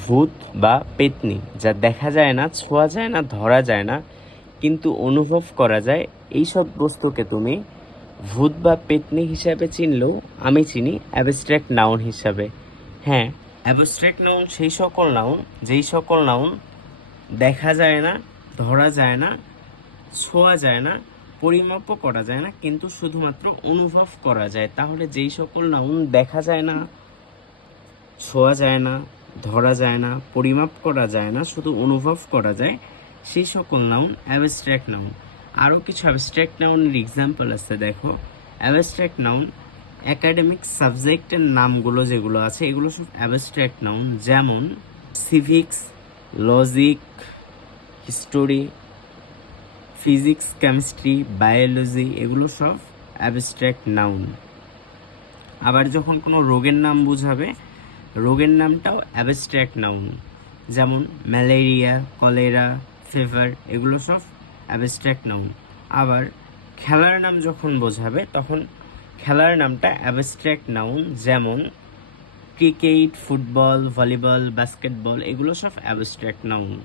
ভূত বা পেতনি, যা দেখা যায় না, ছোঁয়া যায় না, ধরা যায় না, কিন্তু অনুভব করা যায়, এইসব বস্তুকে তুমি ভূত বা পেতনি হিসাবে চিনলেও আমি চিনি অ্যাবস্ট্রাক্ট নাউন হিসাবে। হ্যাঁ, অ্যাবস্ট্রাক্ট নাউন সেই সকল নাউন যেই সকল নাউন দেখা যায় না, ধরা যায় না, ছোঁয়া যায় না, পরিমাপও করা যায় না, কিন্তু শুধুমাত্র অনুভব করা যায়। তাহলে যেই সকল নাউন দেখা যায় না, ছোঁয়া যায় না, ধরা যায় না, পরিমাপ করা যায় না, শুধু অনুভব করা যায়, সেই সকল নাউন অ্যাবস্ট্রাক্ট নাউন। আরও কিছু অ্যাবস্ট্রাক্ট নাউনের এক্সাম্পল আছে, দেখো। অ্যাবস্ট্রাক্ট নাউন একাডেমিক সাবজেক্টের নামগুলো যেগুলো আছে এগুলো সব অ্যাবস্ট্রাক্ট নাউন, যেমন civics, logic, history, physics, chemistry, biology, এগুলো সব অ্যাবস্ট্রাক্ট নাউন। আবার যখন কোনো রোগের নাম বোঝাবে, রোগের নামটাও অ্যাবস্ট্রাক্ট নাউন, যেমন ম্যালেরিয়া, কলেরা, ফিভার, এগুলো সব অ্যাবস্ট্রাক্ট নাউন। আবার খেলার নাম যখন বোঝাবে তখন খেলার নামটা অ্যাবস্ট্রাক্ট নাউন, যেমন ক্রিকেট, ফুটবল, ভলিবল, বাস্কেটবল, এগুলো সব অ্যাবস্ট্রাক্ট নাউন।